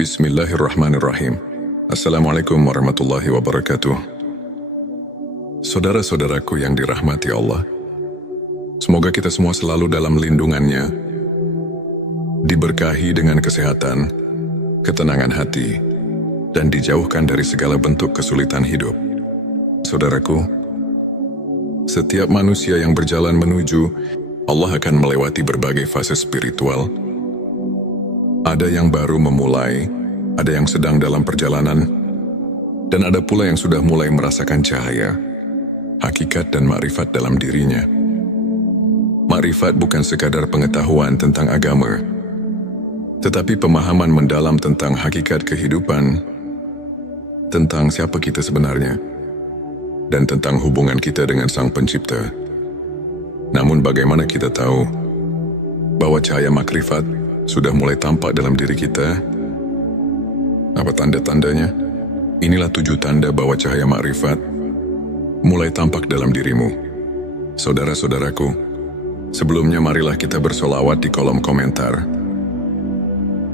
Bismillahirrahmanirrahim. Assalamualaikum warahmatullahi wabarakatuh. Saudara-saudaraku yang dirahmati Allah, semoga kita semua selalu dalam lindungannya, diberkahi dengan kesehatan, ketenangan hati, dan dijauhkan dari segala bentuk kesulitan hidup. Saudaraku, setiap manusia yang berjalan menuju Allah akan melewati berbagai fase spiritual. Ada yang baru memulai, ada yang sedang dalam perjalanan, dan ada pula yang sudah mulai merasakan cahaya, hakikat dan makrifat dalam dirinya. Makrifat bukan sekadar pengetahuan tentang agama, tetapi pemahaman mendalam tentang hakikat kehidupan, tentang siapa kita sebenarnya, dan tentang hubungan kita dengan Sang Pencipta. Namun bagaimana kita tahu bahwa cahaya makrifat sudah mulai tampak dalam diri kita? Apa tanda-tandanya? Inilah 7 tanda bahwa cahaya makrifat mulai tampak dalam dirimu. Saudara-saudaraku, sebelumnya marilah kita bersolawat di kolom komentar.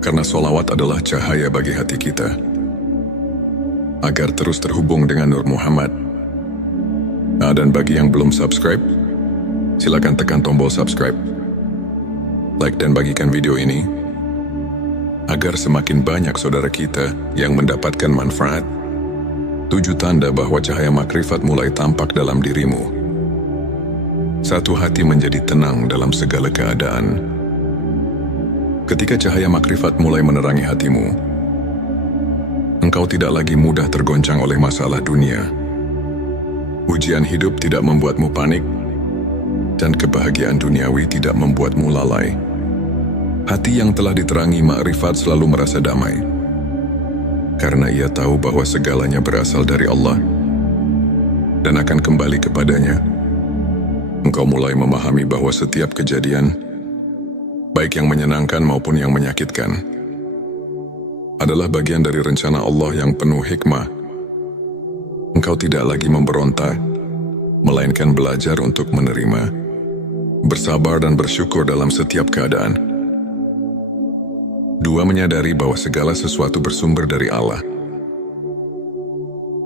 Karena solawat adalah cahaya bagi hati kita, agar terus terhubung dengan Nur Muhammad. Dan bagi yang belum subscribe, silakan tekan tombol subscribe, like dan bagikan video ini, agar semakin banyak saudara kita yang mendapatkan manfaat. 7 tanda bahwa cahaya makrifat mulai tampak dalam dirimu. 1. Hati menjadi tenang dalam segala keadaan. Ketika cahaya makrifat mulai menerangi hatimu, engkau tidak lagi mudah tergoncang oleh masalah dunia. Ujian hidup tidak membuatmu panik, dan kebahagiaan duniawi tidak membuatmu lalai. Hati yang telah diterangi makrifat selalu merasa damai, karena ia tahu bahwa segalanya berasal dari Allah dan akan kembali kepadanya. Engkau mulai memahami bahwa setiap kejadian, baik yang menyenangkan maupun yang menyakitkan, adalah bagian dari rencana Allah yang penuh hikmah. Engkau tidak lagi memberontak, melainkan belajar untuk menerima, bersabar dan bersyukur dalam setiap keadaan. 2. Menyadari bahwa segala sesuatu bersumber dari Allah.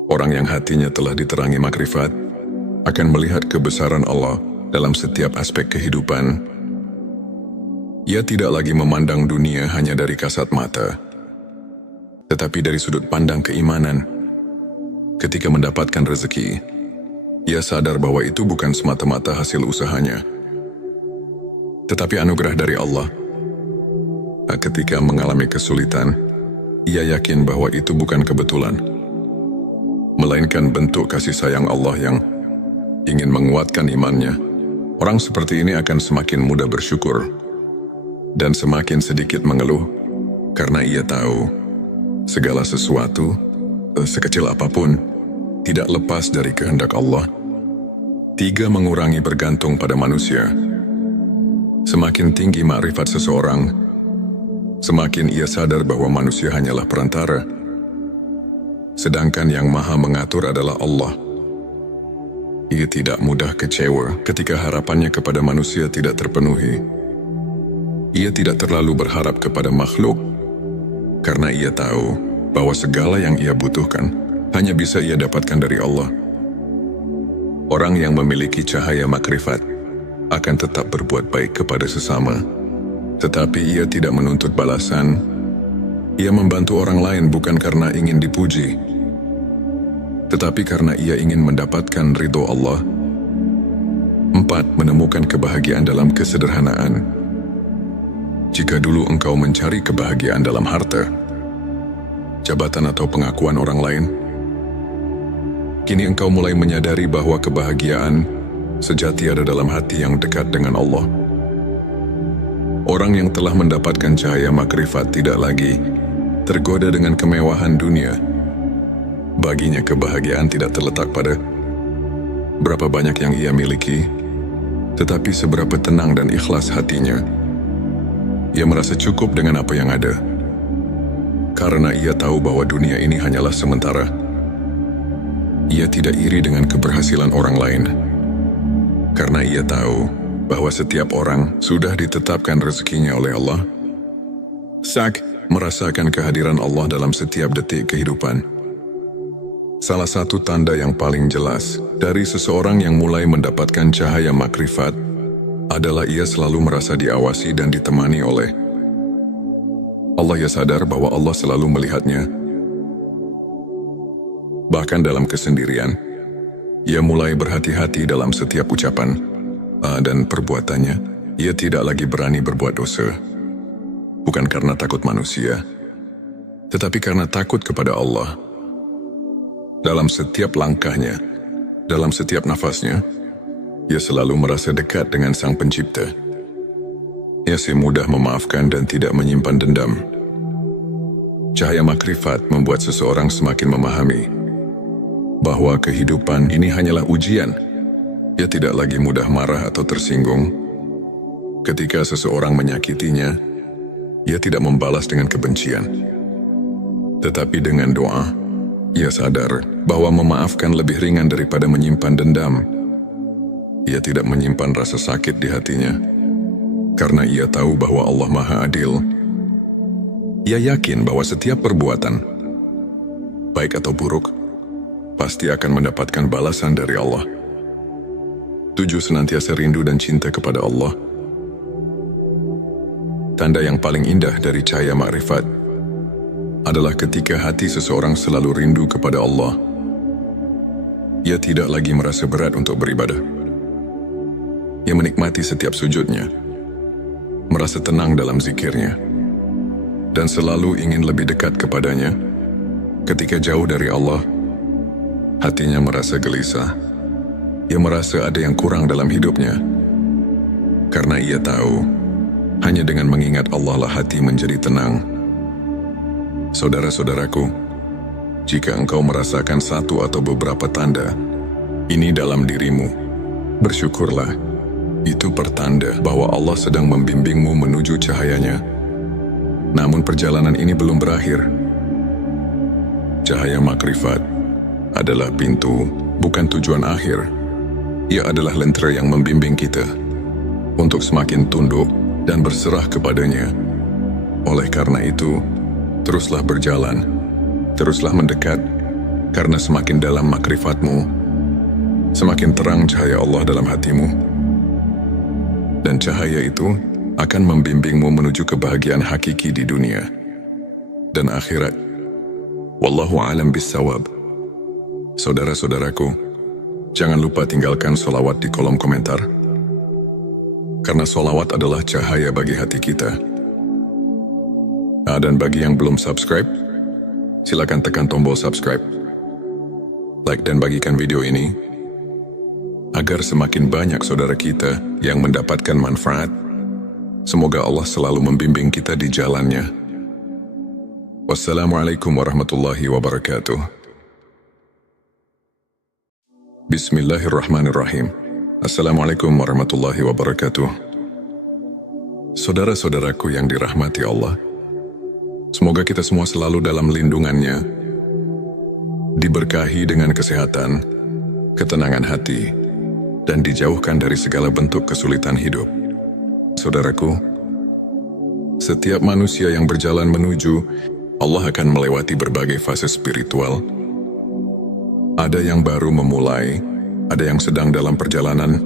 Orang yang hatinya telah diterangi makrifat akan melihat kebesaran Allah dalam setiap aspek kehidupan. Ia tidak lagi memandang dunia hanya dari kasat mata, tetapi dari sudut pandang keimanan. Ketika mendapatkan rezeki, ia sadar bahwa itu bukan semata-mata hasil usahanya, tetapi anugerah dari Allah. Ketika mengalami kesulitan, ia yakin bahwa itu bukan kebetulan, melainkan bentuk kasih sayang Allah yang ingin menguatkan imannya. Orang seperti ini akan semakin mudah bersyukur dan semakin sedikit mengeluh, karena ia tahu segala sesuatu, sekecil apapun, tidak lepas dari kehendak Allah. 3. Mengurangi bergantung pada manusia. Semakin tinggi makrifat seseorang, semakin ia sadar bahwa manusia hanyalah perantara, sedangkan yang maha mengatur adalah Allah. Ia tidak mudah kecewa ketika harapannya kepada manusia tidak terpenuhi. Ia tidak terlalu berharap kepada makhluk, karena ia tahu bahwa segala yang ia butuhkan hanya bisa ia dapatkan dari Allah. Orang yang memiliki cahaya makrifat akan tetap berbuat baik kepada sesama, tetapi ia tidak menuntut balasan. Ia membantu orang lain bukan karena ingin dipuji, tetapi karena ia ingin mendapatkan ridho Allah. 4. Menemukan kebahagiaan dalam kesederhanaan. Jika dulu engkau mencari kebahagiaan dalam harta, jabatan atau pengakuan orang lain, kini engkau mulai menyadari bahwa kebahagiaan sejati ada dalam hati yang dekat dengan Allah. Orang yang telah mendapatkan cahaya makrifat tidak lagi tergoda dengan kemewahan dunia. Baginya kebahagiaan tidak terletak pada berapa banyak yang ia miliki, tetapi seberapa tenang dan ikhlas hatinya. Ia merasa cukup dengan apa yang ada, karena ia tahu bahwa dunia ini hanyalah sementara. Ia tidak iri dengan keberhasilan orang lain, karena ia tahu bahwa setiap orang sudah ditetapkan rezekinya oleh Allah. merasakan kehadiran Allah dalam setiap detik kehidupan. Salah satu tanda yang paling jelas dari seseorang yang mulai mendapatkan cahaya makrifat adalah ia selalu merasa diawasi dan ditemani oleh Allah. Ia sadar bahwa Allah selalu melihatnya. Bahkan dalam kesendirian, ia mulai berhati-hati dalam setiap ucapan dan perbuatannya. Ia tidak lagi berani berbuat dosa. Bukan karena takut manusia, tetapi karena takut kepada Allah. Dalam setiap langkahnya, dalam setiap nafasnya, ia selalu merasa dekat dengan Sang Pencipta. Ia semudah memaafkan dan tidak menyimpan dendam. Cahaya makrifat membuat seseorang semakin memahami bahwa kehidupan ini hanyalah ujian. Ia tidak lagi mudah marah atau tersinggung. Ketika seseorang menyakitinya, ia tidak membalas dengan kebencian. Tetapi dengan doa, ia sadar bahwa memaafkan lebih ringan daripada menyimpan dendam. Ia tidak menyimpan rasa sakit di hatinya, karena ia tahu bahwa Allah Maha Adil. Ia yakin bahwa setiap perbuatan, baik atau buruk, pasti akan mendapatkan balasan dari Allah. 7. Senantiasa rindu dan cinta kepada Allah. Tanda yang paling indah dari cahaya makrifat adalah ketika hati seseorang selalu rindu kepada Allah. Ia tidak lagi merasa berat untuk beribadah. Ia menikmati setiap sujudnya, merasa tenang dalam zikirnya, dan selalu ingin lebih dekat kepadanya. Ketika jauh dari Allah, hatinya merasa gelisah. Ia merasa ada yang kurang dalam hidupnya. Karena ia tahu, hanya dengan mengingat Allah lah hati menjadi tenang. Saudara-saudaraku, jika engkau merasakan satu atau beberapa tanda ini dalam dirimu, bersyukurlah. Itu pertanda bahwa Allah sedang membimbingmu menuju cahayanya. Namun perjalanan ini belum berakhir. Cahaya makrifat adalah pintu, bukan tujuan akhir. Ia adalah lentera yang membimbing kita untuk semakin tunduk dan berserah kepadanya. Oleh karena itu, teruslah berjalan, teruslah mendekat, karena semakin dalam makrifatmu, semakin terang cahaya Allah dalam hatimu. Dan cahaya itu akan membimbingmu menuju kebahagiaan hakiki di dunia dan akhirat. Wallahu a'lam bissawab. Saudara-saudaraku, jangan lupa tinggalkan sholawat di kolom komentar. Karena sholawat adalah cahaya bagi hati kita. Dan bagi yang belum subscribe, silakan tekan tombol subscribe. Like dan bagikan video ini, agar semakin banyak saudara kita yang mendapatkan manfaat. Semoga Allah selalu membimbing kita di jalannya. Wassalamualaikum warahmatullahi wabarakatuh. Bismillahirrahmanirrahim. Assalamualaikum warahmatullahi wabarakatuh. Saudara-saudaraku yang dirahmati Allah, semoga kita semua selalu dalam lindungannya, diberkahi dengan kesehatan, ketenangan hati, dan dijauhkan dari segala bentuk kesulitan hidup. Saudaraku, setiap manusia yang berjalan menuju Allah akan melewati berbagai fase spiritual. Ada yang baru memulai, ada yang sedang dalam perjalanan,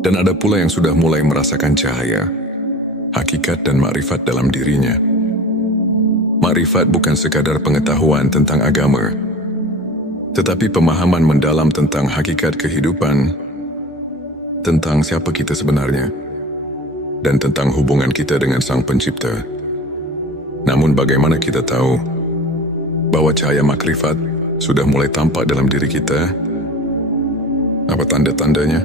dan ada pula yang sudah mulai merasakan cahaya, hakikat dan makrifat dalam dirinya. Makrifat bukan sekadar pengetahuan tentang agama, tetapi pemahaman mendalam tentang hakikat kehidupan, tentang siapa kita sebenarnya, dan tentang hubungan kita dengan Sang Pencipta. Namun bagaimana kita tahu bahwa cahaya makrifat sudah mulai tampak dalam diri kita? Apa tanda-tandanya?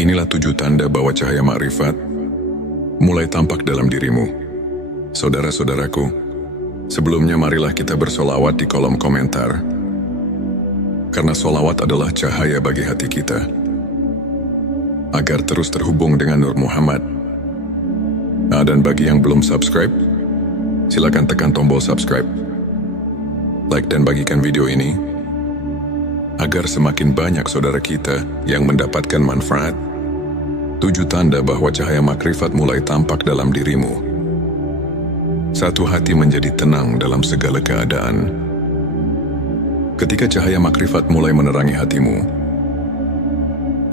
Inilah 7 tanda bahwa cahaya makrifat mulai tampak dalam dirimu. Saudara-saudaraku, sebelumnya marilah kita bersolawat di kolom komentar. Karena solawat adalah cahaya bagi hati kita, agar terus terhubung dengan Nur Muhammad. Dan bagi yang belum subscribe, silakan tekan tombol subscribe, like dan bagikan video ini, agar semakin banyak saudara kita yang mendapatkan manfaat. 7 tanda bahwa cahaya makrifat mulai tampak dalam dirimu. Satu hati menjadi tenang dalam segala keadaan. Ketika cahaya makrifat mulai menerangi hatimu,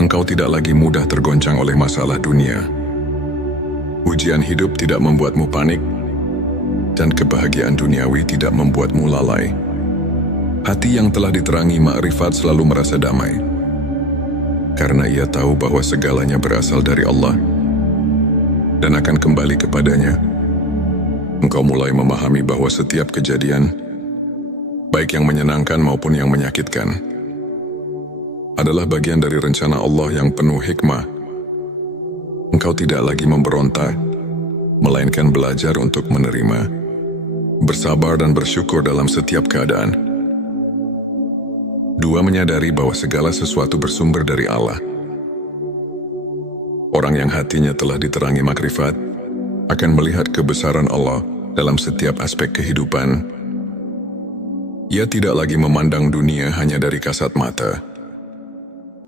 engkau tidak lagi mudah tergoncang oleh masalah dunia. Ujian hidup tidak membuatmu panik, dan kebahagiaan duniawi tidak membuatmu lalai. Hati yang telah diterangi makrifat selalu merasa damai, karena ia tahu bahwa segalanya berasal dari Allah dan akan kembali kepadanya. Engkau mulai memahami bahwa setiap kejadian, baik yang menyenangkan maupun yang menyakitkan, adalah bagian dari rencana Allah yang penuh hikmah. Engkau tidak lagi memberontak, melainkan belajar untuk menerima, bersabar dan bersyukur dalam setiap keadaan. Dua, menyadari bahwa segala sesuatu bersumber dari Allah. Orang yang hatinya telah diterangi makrifat akan melihat kebesaran Allah dalam setiap aspek kehidupan. Ia tidak lagi memandang dunia hanya dari kasat mata,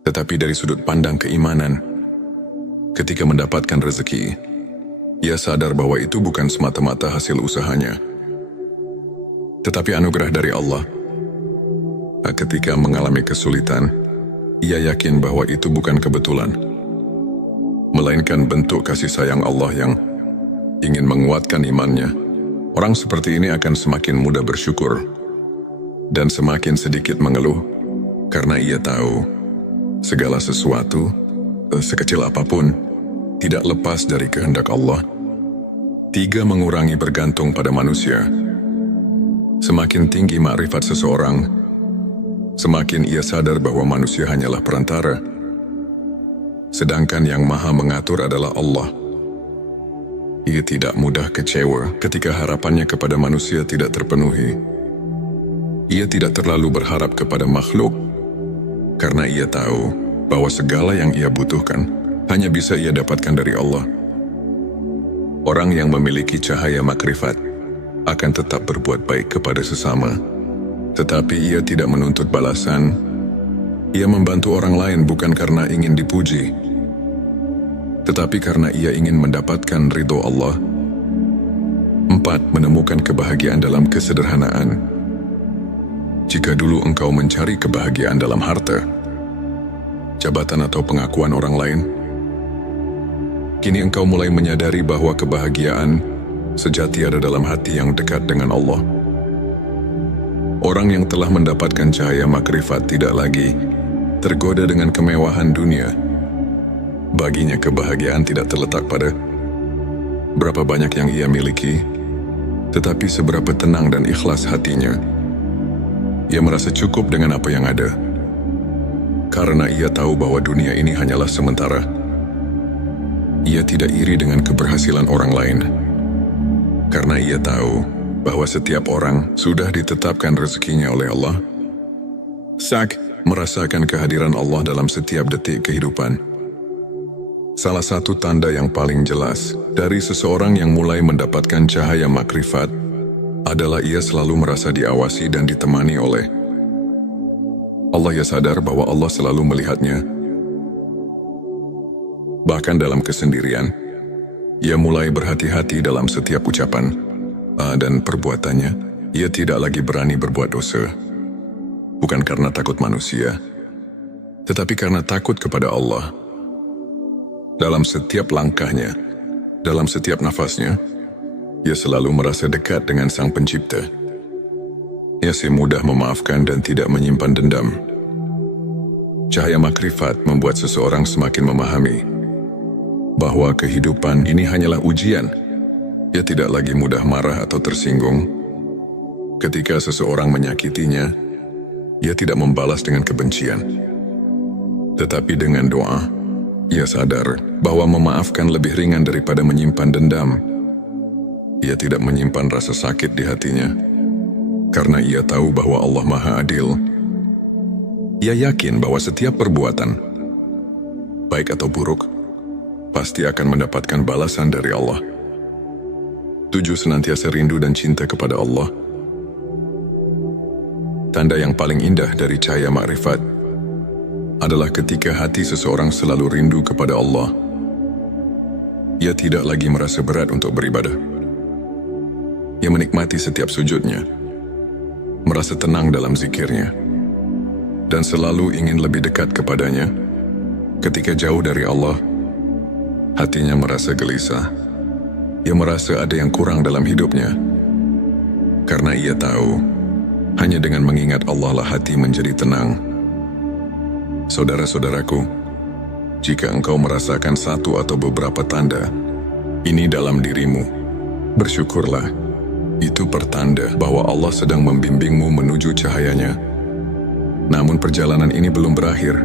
tetapi dari sudut pandang keimanan. Ketika mendapatkan rezeki, ia sadar bahwa itu bukan semata-mata hasil usahanya, tetapi anugerah dari Allah. Ketika mengalami kesulitan, ia yakin bahwa itu bukan kebetulan, melainkan bentuk kasih sayang Allah yang ingin menguatkan imannya. Orang seperti ini akan semakin mudah bersyukur dan semakin sedikit mengeluh, karena ia tahu segala sesuatu, sekecil apapun, tidak lepas dari kehendak Allah. 3, mengurangi bergantung pada manusia. Semakin tinggi makrifat seseorang, semakin ia sadar bahwa manusia hanyalah perantara, sedangkan yang maha mengatur adalah Allah. Ia tidak mudah kecewa ketika harapannya kepada manusia tidak terpenuhi. Ia tidak terlalu berharap kepada makhluk, karena ia tahu bahwa segala yang ia butuhkan hanya bisa ia dapatkan dari Allah. Orang yang memiliki cahaya makrifat akan tetap berbuat baik kepada sesama, tetapi ia tidak menuntut balasan. Ia membantu orang lain bukan karena ingin dipuji, tetapi karena ia ingin mendapatkan ridho Allah. 4, menemukan kebahagiaan dalam kesederhanaan. Jika dulu engkau mencari kebahagiaan dalam harta, jabatan atau pengakuan orang lain, kini engkau mulai menyadari bahwa kebahagiaan sejati ada dalam hati yang dekat dengan Allah. Orang yang telah mendapatkan cahaya makrifat tidak lagi tergoda dengan kemewahan dunia. Baginya kebahagiaan tidak terletak pada berapa banyak yang ia miliki, tetapi seberapa tenang dan ikhlas hatinya. Ia merasa cukup dengan apa yang ada, karena ia tahu bahwa dunia ini hanyalah sementara. Ia tidak iri dengan keberhasilan orang lain, karena ia tahu bahwa setiap orang sudah ditetapkan rezekinya oleh Allah. Sak, merasakan kehadiran Allah dalam setiap detik kehidupan. Salah satu tanda yang paling jelas dari seseorang yang mulai mendapatkan cahaya makrifat adalah ia selalu merasa diawasi dan ditemani oleh Allah. Ia sadar bahwa Allah selalu melihatnya. Bahkan dalam kesendirian, ia mulai berhati-hati dalam setiap ucapan dan perbuatannya. Ia tidak lagi berani berbuat dosa, bukan karena takut manusia, tetapi karena takut kepada Allah. Dalam setiap langkahnya, dalam setiap nafasnya, ia selalu merasa dekat dengan Sang Pencipta. Ia mudah memaafkan dan tidak menyimpan dendam. Cahaya makrifat membuat seseorang semakin memahami bahwa kehidupan ini hanyalah ujian. Ia tidak lagi mudah marah atau tersinggung. Ketika seseorang menyakitinya, ia tidak membalas dengan kebencian, tetapi dengan doa. Ia sadar bahwa memaafkan lebih ringan daripada menyimpan dendam. Ia tidak menyimpan rasa sakit di hatinya, karena ia tahu bahwa Allah Maha Adil. Ia yakin bahwa setiap perbuatan, baik atau buruk, pasti akan mendapatkan balasan dari Allah. 7, senantiasa rindu dan cinta kepada Allah. Tanda yang paling indah dari cahaya makrifat adalah ketika hati seseorang selalu rindu kepada Allah. Ia tidak lagi merasa berat untuk beribadah. Ia menikmati setiap sujudnya, merasa tenang dalam zikirnya, dan selalu ingin lebih dekat kepadanya. Ketika jauh dari Allah, hatinya merasa gelisah. Ia merasa ada yang kurang dalam hidupnya. Karena ia tahu, hanya dengan mengingat Allah lah hati menjadi tenang. Saudara-saudaraku, jika engkau merasakan satu atau beberapa tanda ini dalam dirimu, bersyukurlah. Itu pertanda bahwa Allah sedang membimbingmu menuju cahayanya. Namun perjalanan ini belum berakhir.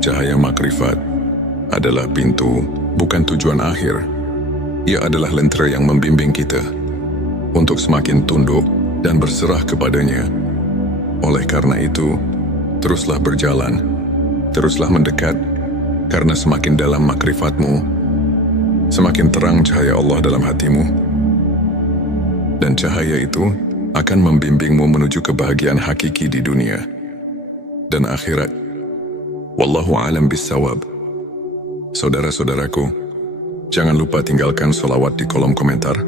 Cahaya makrifat adalah pintu, bukan tujuan akhir. Ia adalah lentera yang membimbing kita untuk semakin tunduk dan berserah kepadanya. Oleh karena itu, teruslah berjalan, teruslah mendekat, karena semakin dalam makrifatmu, semakin terang cahaya Allah dalam hatimu. Dan cahaya itu akan membimbingmu menuju kebahagiaan hakiki di dunia dan akhirat. Wallahu a'lam bissawab. Saudara-saudaraku, jangan lupa tinggalkan sholawat di kolom komentar,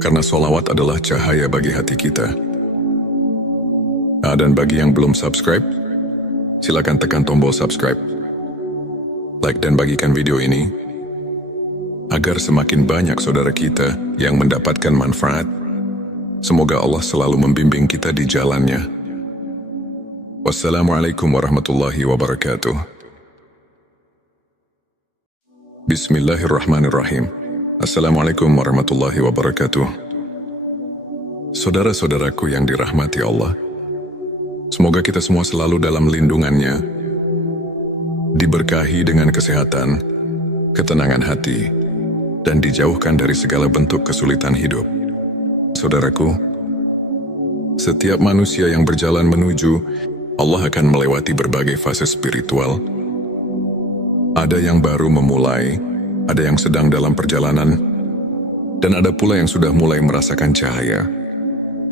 karena sholawat adalah cahaya bagi hati kita. Dan bagi yang belum subscribe, silakan tekan tombol subscribe, like dan bagikan video ini, agar semakin banyak saudara kita yang mendapatkan manfaat. Semoga Allah selalu membimbing kita di jalannya. Wassalamualaikum warahmatullahi wabarakatuh. Bismillahirrahmanirrahim. Assalamualaikum warahmatullahi wabarakatuh. Saudara-saudaraku yang dirahmati Allah, semoga kita semua selalu dalam lindungannya, diberkahi dengan kesehatan, ketenangan hati, dan dijauhkan dari segala bentuk kesulitan hidup. Saudaraku, setiap manusia yang berjalan menuju Allah akan melewati berbagai fase spiritual. Ada yang baru memulai, ada yang sedang dalam perjalanan, dan ada pula yang sudah mulai merasakan cahaya,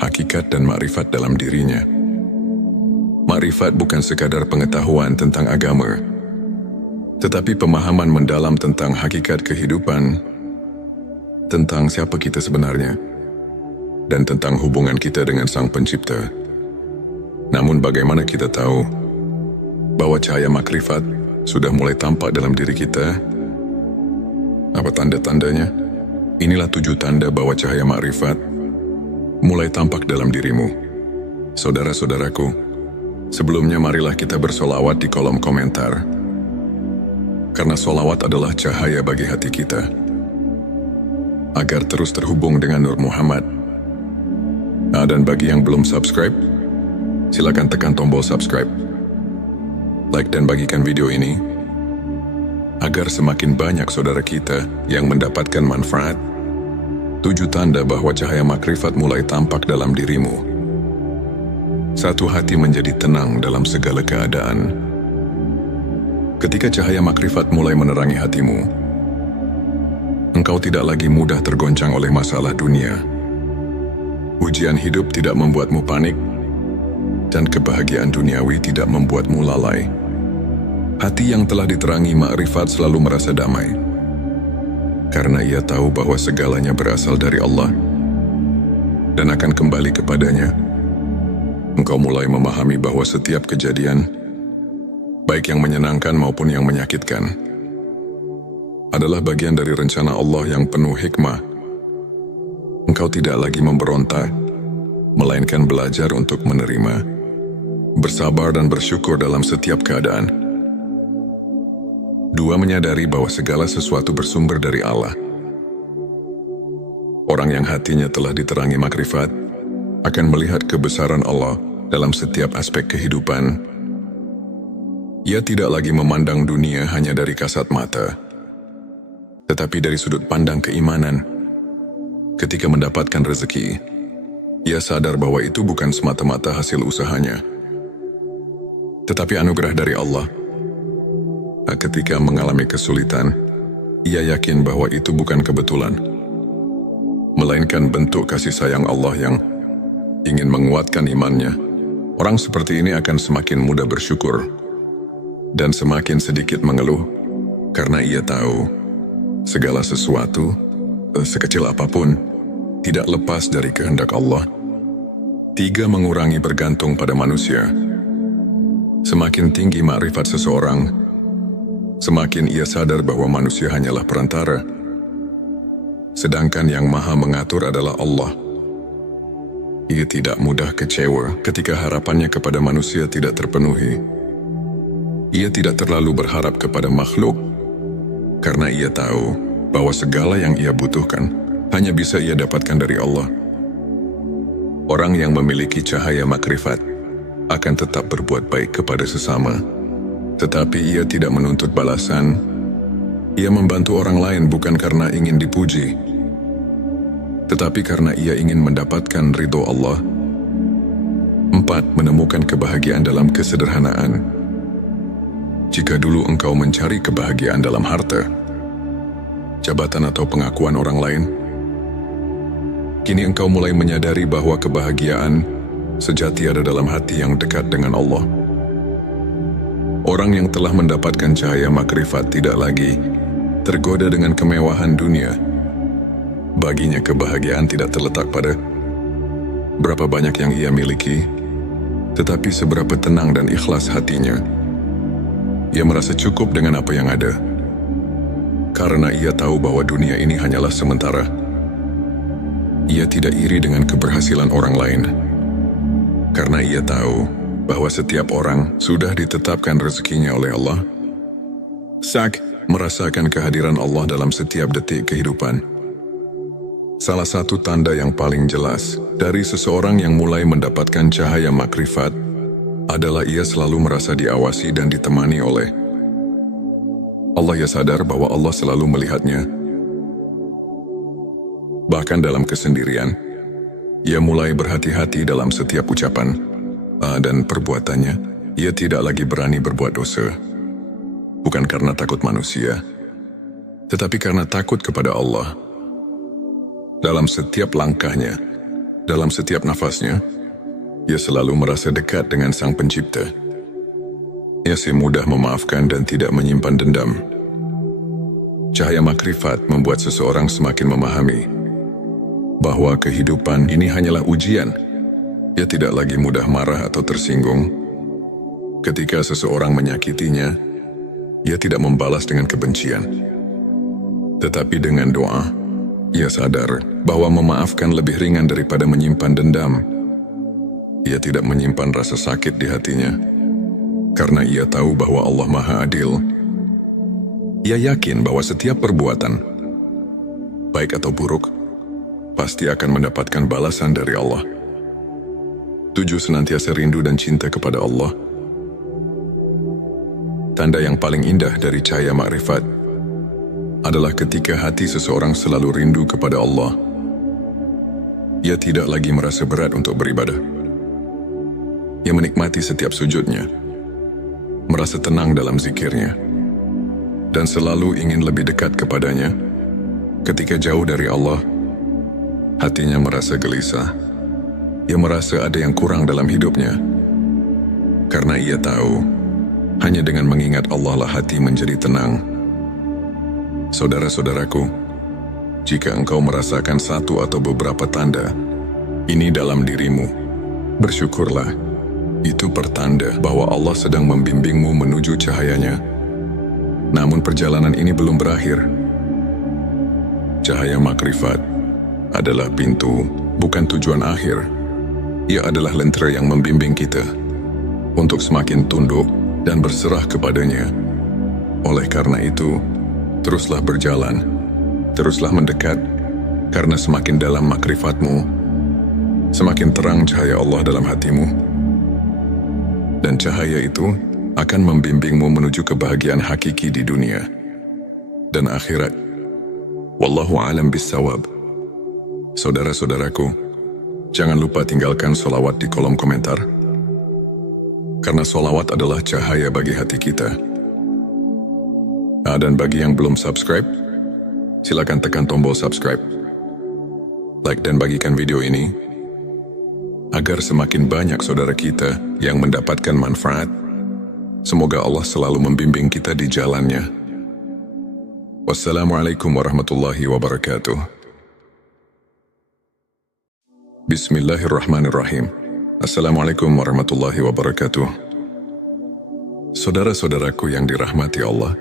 hakikat dan makrifat dalam dirinya. Makrifat bukan sekadar pengetahuan tentang agama, tetapi pemahaman mendalam tentang hakikat kehidupan, tentang siapa kita sebenarnya, dan tentang hubungan kita dengan Sang Pencipta. Namun bagaimana kita tahu bahwa cahaya makrifat sudah mulai tampak dalam diri kita? Apa tanda-tandanya? Inilah 7 tanda bahwa cahaya makrifat mulai tampak dalam dirimu. Saudara-saudaraku, sebelumnya marilah kita bersolawat di kolom komentar, karena solawat adalah cahaya bagi hati kita, agar terus terhubung dengan Nur Muhammad. Dan bagi yang belum subscribe, silakan tekan tombol subscribe, like dan bagikan video ini, agar semakin banyak saudara kita yang mendapatkan manfaat. 7 tanda bahwa cahaya makrifat mulai tampak dalam dirimu. 1. Hati menjadi tenang dalam segala keadaan. Ketika cahaya makrifat mulai menerangi hatimu, engkau tidak lagi mudah tergoncang oleh masalah dunia. Ujian hidup tidak membuatmu panik, dan kebahagiaan duniawi tidak membuatmu lalai. Hati yang telah diterangi makrifat selalu merasa damai, karena ia tahu bahwa segalanya berasal dari Allah dan akan kembali kepadanya. Engkau mulai memahami bahwa setiap kejadian, baik yang menyenangkan maupun yang menyakitkan, adalah bagian dari rencana Allah yang penuh hikmah. Engkau tidak lagi memberontak, melainkan belajar untuk menerima, bersabar dan bersyukur dalam setiap keadaan. 2. Menyadari bahwa segala sesuatu bersumber dari Allah. Orang yang hatinya telah diterangi makrifat akan melihat kebesaran Allah dalam setiap aspek kehidupan. Ia tidak lagi memandang dunia hanya dari kasat mata, tetapi dari sudut pandang keimanan. Ketika mendapatkan rezeki, ia sadar bahwa itu bukan semata-mata hasil usahanya, tetapi anugerah dari Allah. Ketika mengalami kesulitan, ia yakin bahwa itu bukan kebetulan, melainkan bentuk kasih sayang Allah yang ingin menguatkan imannya. Orang seperti ini akan semakin mudah bersyukur dan semakin sedikit mengeluh, karena ia tahu segala sesuatu sekecil apapun, tidak lepas dari kehendak Allah. 3. Mengurangi bergantung pada manusia. Semakin tinggi makrifat seseorang, semakin ia sadar bahwa manusia hanyalah perantara, sedangkan yang maha mengatur adalah Allah. Ia tidak mudah kecewa ketika harapannya kepada manusia tidak terpenuhi. Ia tidak terlalu berharap kepada makhluk, karena ia tahu bahwa segala yang ia butuhkan hanya bisa ia dapatkan dari Allah. Orang yang memiliki cahaya makrifat akan tetap berbuat baik kepada sesama, tetapi ia tidak menuntut balasan. Ia membantu orang lain bukan karena ingin dipuji, tetapi karena ia ingin mendapatkan ridho Allah. 4. Menemukan kebahagiaan dalam kesederhanaan. Jika dulu engkau mencari kebahagiaan dalam harta, jabatan atau pengakuan orang lain, kini engkau mulai menyadari bahwa kebahagiaan sejati ada dalam hati yang dekat dengan Allah. Orang yang telah mendapatkan cahaya makrifat tidak lagi tergoda dengan kemewahan dunia. Baginya kebahagiaan tidak terletak pada berapa banyak yang ia miliki, tetapi seberapa tenang dan ikhlas hatinya. Ia merasa cukup dengan apa yang ada, karena ia tahu bahwa dunia ini hanyalah sementara. Ia tidak iri dengan keberhasilan orang lain, karena ia tahu bahwa setiap orang sudah ditetapkan rezekinya oleh Allah. Sak, merasakan kehadiran Allah dalam setiap detik kehidupan. Salah satu tanda yang paling jelas dari seseorang yang mulai mendapatkan cahaya makrifat adalah ia selalu merasa diawasi dan ditemani oleh Allah. Ia sadar bahwa Allah selalu melihatnya. Bahkan dalam kesendirian, ia mulai berhati-hati dalam setiap ucapan dan perbuatannya. Ia tidak lagi berani berbuat dosa, bukan karena takut manusia, tetapi karena takut kepada Allah. Dalam setiap langkahnya, dalam setiap nafasnya, ia selalu merasa dekat dengan Sang Pencipta. Ia mudah memaafkan dan tidak menyimpan dendam. Cahaya makrifat membuat seseorang semakin memahami bahwa kehidupan ini hanyalah ujian. Ia tidak lagi mudah marah atau tersinggung. Ketika seseorang menyakitinya, ia tidak membalas dengan kebencian, tetapi dengan doa. Ia sadar bahwa memaafkan lebih ringan daripada menyimpan dendam. Ia tidak menyimpan rasa sakit di hatinya, karena ia tahu bahwa Allah Maha Adil. Ia yakin bahwa setiap perbuatan, baik atau buruk, pasti akan mendapatkan balasan dari Allah. 7. Senantiasa rindu dan cinta kepada Allah. Tanda yang paling indah dari cahaya makrifat adalah ketika hati seseorang selalu rindu kepada Allah. Ia tidak lagi merasa berat untuk beribadah. Ia menikmati setiap sujudnya, merasa tenang dalam zikirnya, dan selalu ingin lebih dekat kepadanya. Ketika jauh dari Allah, hatinya merasa gelisah. Ia merasa ada yang kurang dalam hidupnya, karena ia tahu hanya dengan mengingat Allah lah hati menjadi tenang. Saudara-saudaraku, jika engkau merasakan satu atau beberapa tanda ini dalam dirimu, bersyukurlah. Itu pertanda bahwa Allah sedang membimbingmu menuju cahayanya. Namun perjalanan ini belum berakhir. Cahaya makrifat adalah pintu, bukan tujuan akhir. Ia adalah lentera yang membimbing kita untuk semakin tunduk dan berserah kepadanya. Oleh karena itu, teruslah berjalan, teruslah mendekat, karena semakin dalam makrifatmu, semakin terang cahaya Allah dalam hatimu. Dan cahaya itu akan membimbingmu menuju kebahagiaan hakiki di dunia dan akhirat. Wallahu a'lam bissawab. Saudara-saudaraku, jangan lupa tinggalkan sholawat di kolom komentar, karena sholawat adalah cahaya bagi hati kita. Dan bagi yang belum subscribe, silakan tekan tombol subscribe, like dan bagikan video ini, agar semakin banyak saudara kita yang mendapatkan manfaat. Semoga Allah selalu membimbing kita di jalannya. Wassalamualaikum warahmatullahi wabarakatuh. Bismillahirrahmanirrahim. Assalamualaikum warahmatullahi wabarakatuh. Saudara-saudaraku yang dirahmati Allah,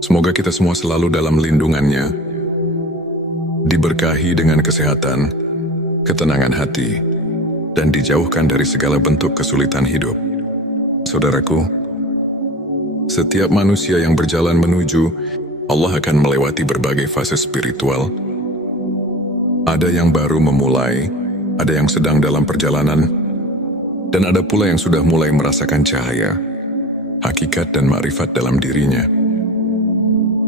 semoga kita semua selalu dalam lindungannya, diberkahi dengan kesehatan, ketenangan hati, dan dijauhkan dari segala bentuk kesulitan hidup. Saudaraku, setiap manusia yang berjalan menuju Allah akan melewati berbagai fase spiritual. Ada yang baru memulai, ada yang sedang dalam perjalanan, dan ada pula yang sudah mulai merasakan cahaya, hakikat dan makrifat dalam dirinya.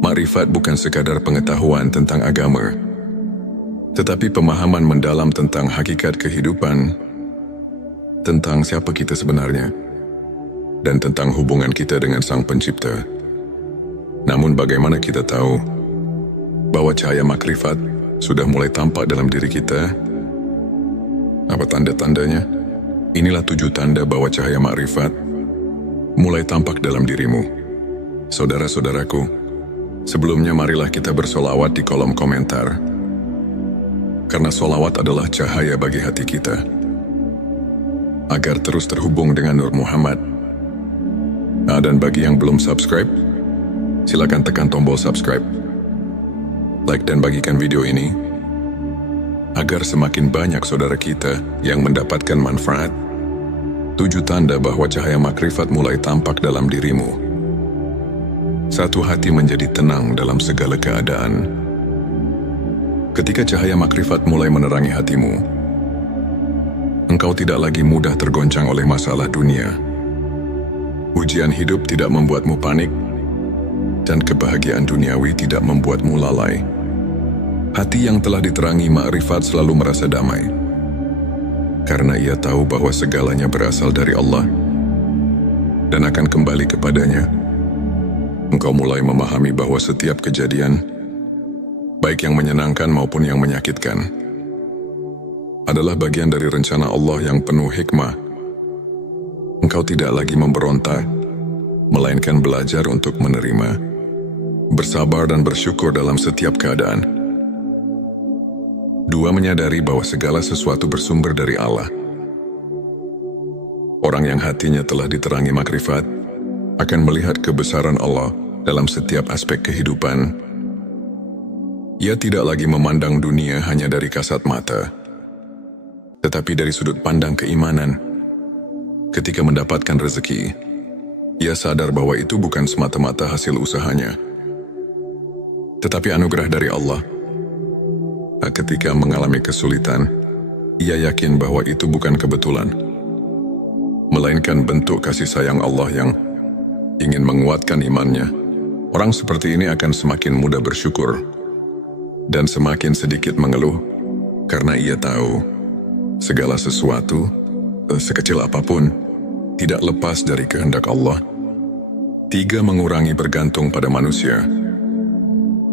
Makrifat bukan sekadar pengetahuan tentang agama, tetapi pemahaman mendalam tentang hakikat kehidupan, tentang siapa kita sebenarnya, dan tentang hubungan kita dengan Sang Pencipta. Namun bagaimana kita tahu bahwa cahaya makrifat sudah mulai tampak dalam diri kita? Apa tanda-tandanya? Inilah 7 tanda bahwa cahaya makrifat mulai tampak dalam dirimu. Saudara-saudaraku, sebelumnya marilah kita bersolawat di kolom komentar, karena solawat adalah cahaya bagi hati kita, agar terus terhubung dengan Nur Muhammad. Dan bagi yang belum subscribe, silakan tekan tombol subscribe, like dan bagikan video ini, agar semakin banyak saudara kita yang mendapatkan manfaat. 7 tanda bahwa cahaya makrifat mulai tampak dalam dirimu. 1. Hati menjadi tenang dalam segala keadaan. Ketika cahaya makrifat mulai menerangi hatimu, engkau tidak lagi mudah tergoncang oleh masalah dunia. Ujian hidup tidak membuatmu panik, dan kebahagiaan duniawi tidak membuatmu lalai. Hati yang telah diterangi makrifat selalu merasa damai, karena ia tahu bahwa segalanya berasal dari Allah dan akan kembali kepadanya. Engkau mulai memahami bahwa setiap kejadian, baik yang menyenangkan maupun yang menyakitkan, adalah bagian dari rencana Allah yang penuh hikmah. Engkau tidak lagi memberontak, melainkan belajar untuk menerima, bersabar dan bersyukur dalam setiap keadaan. 2. Menyadari bahwa segala sesuatu bersumber dari Allah. Orang yang hatinya telah diterangi makrifat akan melihat kebesaran Allah dalam setiap aspek kehidupan. Ia tidak lagi memandang dunia hanya dari kasat mata, tetapi dari sudut pandang keimanan. Ketika mendapatkan rezeki, ia sadar bahwa itu bukan semata-mata hasil usahanya, tetapi anugerah dari Allah. Ketika mengalami kesulitan, ia yakin bahwa itu bukan kebetulan, melainkan bentuk kasih sayang Allah yang ingin menguatkan imannya. Orang seperti ini akan semakin mudah bersyukur dan semakin sedikit mengeluh, karena ia tahu segala sesuatu, sekecil apapun, tidak lepas dari kehendak Allah. 3. Mengurangi bergantung pada manusia.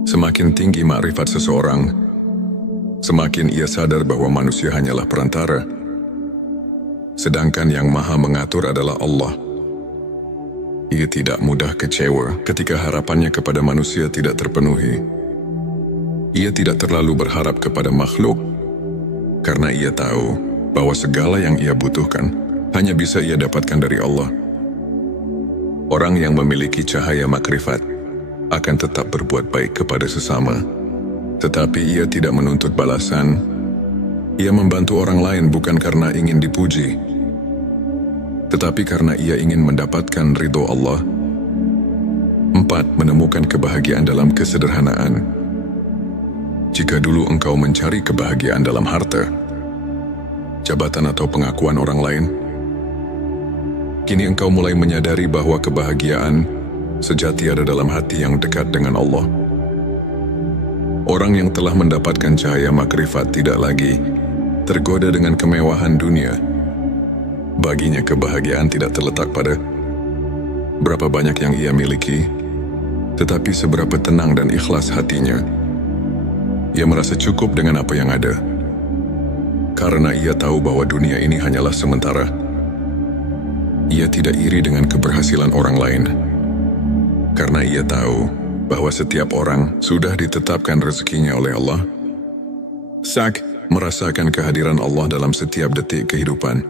Semakin tinggi makrifat seseorang, semakin ia sadar bahwa manusia hanyalah perantara, sedangkan yang maha mengatur adalah Allah. Ia tidak mudah kecewa ketika harapannya kepada manusia tidak terpenuhi. Ia tidak terlalu berharap kepada makhluk, karena ia tahu bahwa segala yang ia butuhkan hanya bisa ia dapatkan dari Allah. Orang yang memiliki cahaya makrifat akan tetap berbuat baik kepada sesama, tetapi ia tidak menuntut balasan. Ia membantu orang lain bukan karena ingin dipuji, tetapi karena ia ingin mendapatkan ridho Allah. 4. Menemukan kebahagiaan dalam kesederhanaan. Jika dulu engkau mencari kebahagiaan dalam harta, jabatan atau pengakuan orang lain, kini engkau mulai menyadari bahwa kebahagiaan sejati ada dalam hati yang dekat dengan Allah. Orang yang telah mendapatkan cahaya makrifat tidak lagi tergoda dengan kemewahan dunia. Baginya kebahagiaan tidak terletak pada berapa banyak yang ia miliki, tetapi seberapa tenang dan ikhlas hatinya. Ia merasa cukup dengan apa yang ada, karena ia tahu bahwa dunia ini hanyalah sementara. Ia tidak iri dengan keberhasilan orang lain, karena ia tahu bahwa setiap orang sudah ditetapkan rezekinya oleh Allah. Sak merasakan kehadiran Allah dalam setiap detik kehidupan.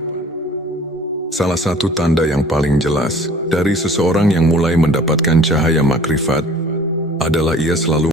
Salah satu tanda yang paling jelas dari seseorang yang mulai mendapatkan cahaya makrifat adalah ia selalu